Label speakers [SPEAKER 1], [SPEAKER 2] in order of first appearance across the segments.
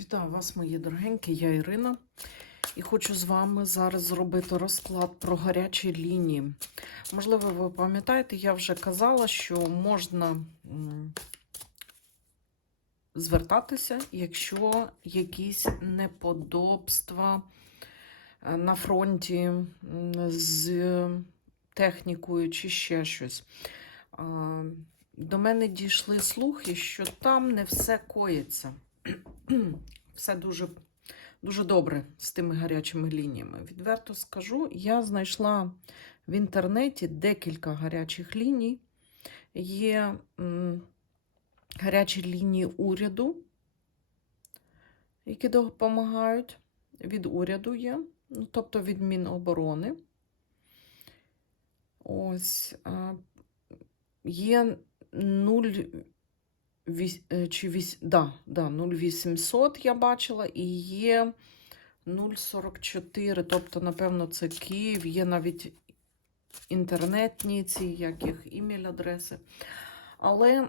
[SPEAKER 1] Вітаю вас, мої дорогенькі, я Ірина. І хочу з вами зараз зробити розклад про гарячі лінії. Можливо, ви пам'ятаєте, я вже казала, що можна звертатися, якщо якісь неподобства е, на фронті з технікою чи ще щось. До мене дійшли слухи, що там не все коїться. Все дуже, дуже добре з тими гарячими лініями. Відверто скажу, я знайшла в інтернеті декілька гарячих ліній. Є м, гарячі лінії уряду, які допомагають. Від уряду є, ну, тобто від Міноборони. Ось є 0 віс- е, чи віс, да, да, 0800 я бачила, і є 044, тобто, напевно, це Київ, є навіть інтернетні ці, як їх імейл-адреси. Але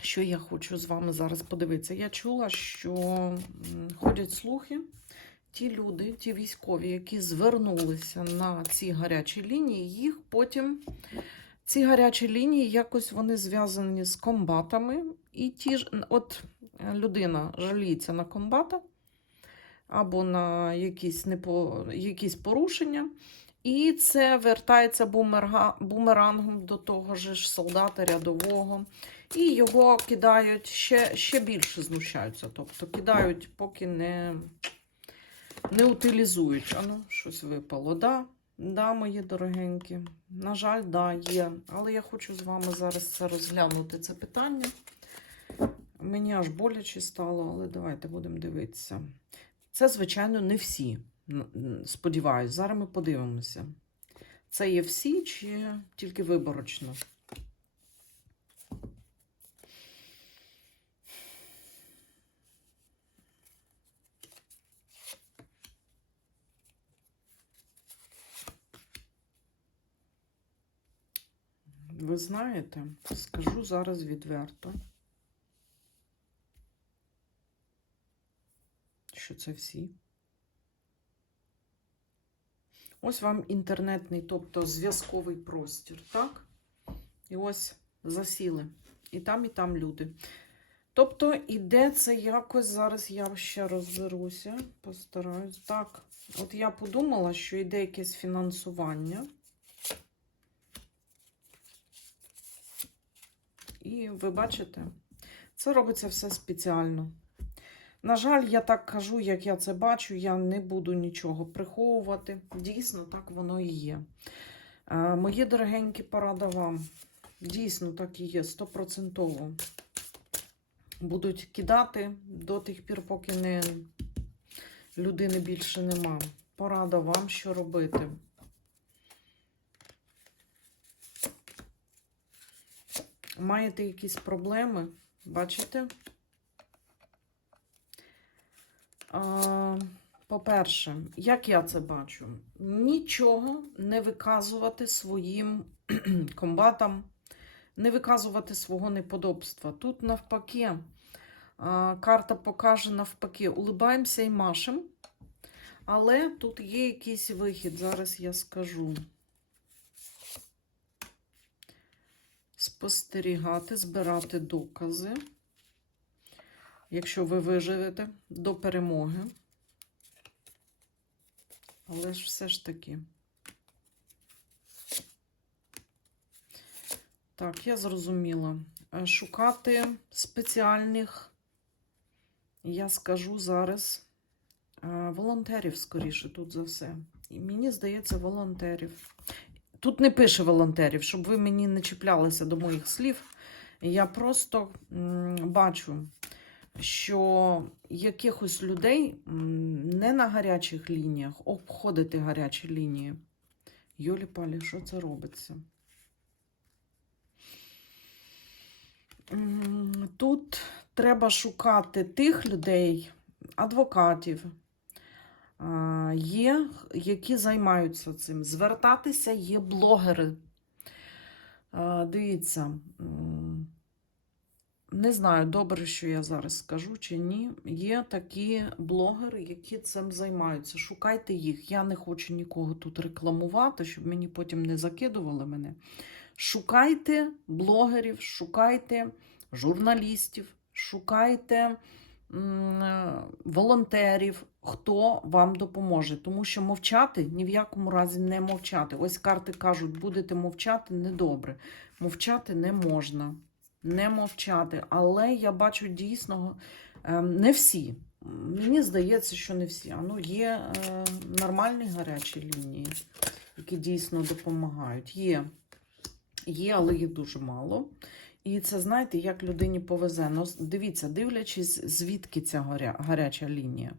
[SPEAKER 1] що я хочу з вами зараз подивитися? Я чула, що ходять слухи. Ті люди, ті військові, які звернулися на ці гарячі лінії, їх потім ці гарячі лінії якось вони зв'язані з комбатами. І ті ж, от е, людина жаліється на комбата або на якісь, непо, якісь порушення, і це вертається бумерга, бумерангом до того ж солдата рядового. І його кидають ще, ще більше знущаються. Тобто кидають, поки не, не утилізують. Ану, щось випало. Да? Да, мої дорогенькі. На жаль, да, є. Але я хочу з вами зараз це розглянути, це питання. Мені аж боляче стало, але давайте будемо дивитися. Це, звичайно, не всі. Сподіваюсь, зараз ми подивимося. Це є всі чи тільки виборочно? Знаєте, скажу зараз відверто, що це всі. Ось вам інтернетний, тобто зв'язковий простір, так? І ось засіли. І там, і там люди. Тобто, іде це якось зараз я ще розберуся, постараюсь. Так, от я подумала, що йде якесь фінансування. І ви бачите, це робиться все спеціально. На жаль, я так кажу, як я це бачу, я не буду нічого приховувати. Дійсно, так воно і є. Е, Мої дорогенькі порада вам. Дійсно, так і є, стопроцентово. Будуть кидати до тих пір, поки не, людини більше нема. Порада вам, що робити. Маєте якісь проблеми? Бачите? По-перше, як я це бачу? Нічого не виказувати своїм комбатам, не виказувати свого неподобства. Тут навпаки, карта покаже навпаки, улибаємося і машем. Але тут є якийсь вихід, зараз я скажу. Спостерігати, збирати докази, якщо ви виживете до перемоги. Але ж все ж таки. Так, я зрозуміла. Е, Шукати спеціальних, я скажу зараз, е, волонтерів, скоріше, тут за все. І мені здається, волонтерів. Тут не пише волонтерів, щоб ви мені не чіплялися до моїх слів. Я просто бачу, що якихось людей не на гарячих лініях, обходити гарячі лінії. Йолі Палі, що це робиться? Тут треба шукати тих людей, адвокатів, є, які займаються цим. Звертатися є блогери. Дивіться, не знаю, добре, що я зараз скажу чи ні. Є такі блогери, які цим займаються. Шукайте їх. Я не хочу нікого тут рекламувати, щоб мені потім не закидували мене. Шукайте блогерів, шукайте журналістів, шукайте волонтерів, хто вам допоможе. Тому що мовчати ні в якому разі не мовчати. Ось карти кажуть, будете мовчати недобре. Мовчати не можна. Не мовчати. Але я бачу дійсно е, не всі. Мені здається, що не всі. Ну, є е, нормальні гарячі лінії, які дійсно допомагають. Є, є, але їх дуже мало. І це, знаєте, як людині повезе. Ну, дивіться, дивлячись, звідки ця горя, гаряча лінія.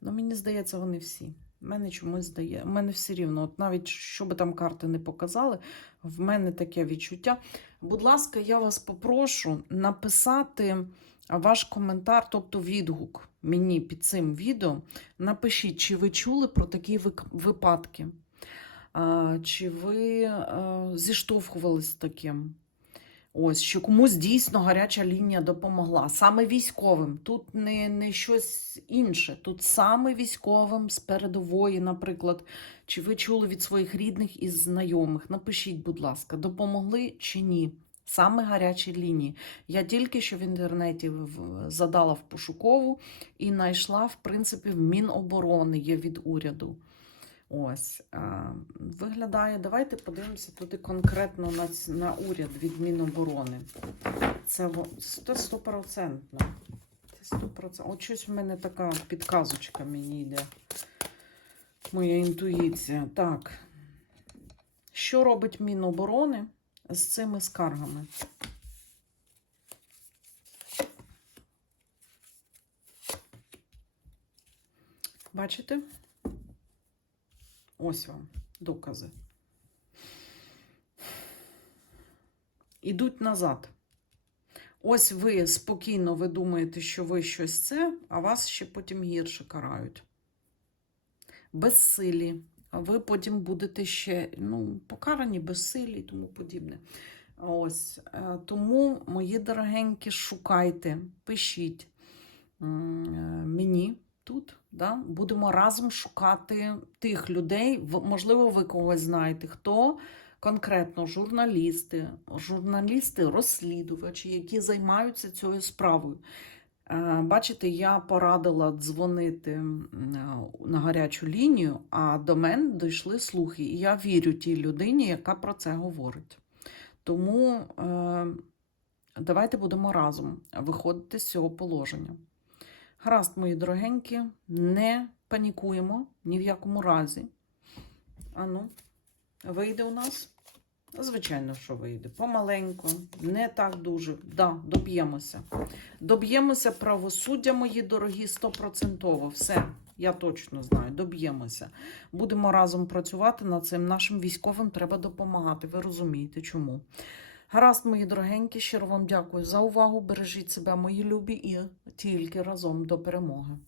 [SPEAKER 1] Ну, мені здається, вони всі. Мене чомусь здає. У мене все рівно, от навіть що би там карти не показали, в мене таке відчуття. Будь ласка, я вас попрошу написати ваш коментар, тобто відгук мені під цим відео. Напишіть, чи ви чули про такі випадки, чи ви е, зіштовхувались з таким. Ось, що комусь дійсно гаряча лінія допомогла. Саме військовим. Тут не, не щось інше. Тут саме військовим з передової, наприклад. Чи ви чули від своїх рідних і знайомих? Напишіть, будь ласка, допомогли чи ні? Саме гарячі лінії. Я тільки що в інтернеті задала в пошукову і знайшла, в принципі, в Міноборони є від уряду. Ось виглядає. Давайте подивимося туди конкретно на, на уряд від Міноборони. Це во- це стопроцентно. Це стопроцентно. От щось в мене така підказочка мені йде. Моя інтуїція. Так. Що робить Міноборони з цими скаргами? Бачите? Ось вам докази. Ідуть назад. Ось ви спокійно ви думаєте, що ви щось це, а вас ще потім гірше карають. Безсилі. А ви потім будете ще ну, покарані безсилі і тому подібне. Ось. е, Тому, мої дорогенькі, шукайте, пишіть е, мені тут. Да? Будемо разом шукати тих людей. Можливо, ви когось знаєте, хто конкретно журналісти, журналісти-розслідувачі, які займаються цією справою. Е, Бачите, я порадила дзвонити е, на гарячу лінію, а до мене дійшли слухи. І я вірю тій людині, яка про це говорить. Тому е, давайте будемо разом виходити з цього положення. Гаразд, мої дорогенькі, не панікуємо ні в якому разі. Ану, вийде у нас? Звичайно, що вийде. Помаленьку, не так дуже. Да, доб'ємося. Доб'ємося правосуддя, мої дорогі, стопроцентово. Все, я точно знаю, доб'ємося. Будемо разом працювати над цим. Нашим військовим треба допомагати. Ви розумієте, чому. Гаразд, мої дорогенькі, щиро вам дякую за увагу. Бережіть себе, мої любі, і тільки разом до перемоги.